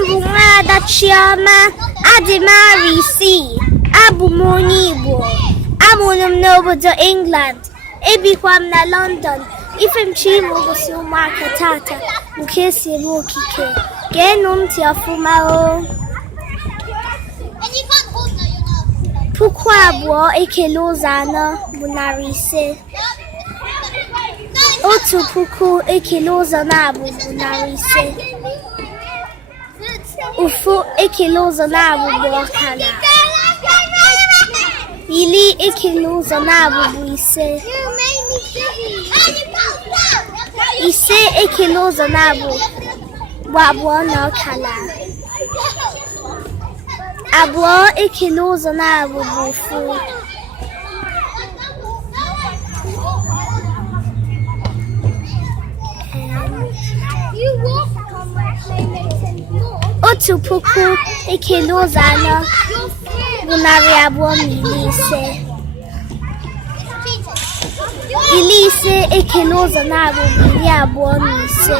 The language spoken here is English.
Nwada Chioma Adimarisi Abumonibo Amunum n'obodo England ebikwam na London ifem chimu gosi ụmụaka tata nke esi eme okike geenụ ntị ọfụma o. Puku abụọ ekele ụzọ anọ bụ 500. Otu puku ekele ụzọ na-abụ bụ 500. Ufu ekele ụzọ na-abụ bụ ọkara. Iri ekele ụzọ na-abụ bụ 5. 5 ekele ụzọ na-abụ bụ 2 na ọkara. 2 ekele ụzọ na-abụ bụ 1. Otu puku ekele ụzọ anọ bụ 250. 50 ekele ụzọ na-abụ bụ 25.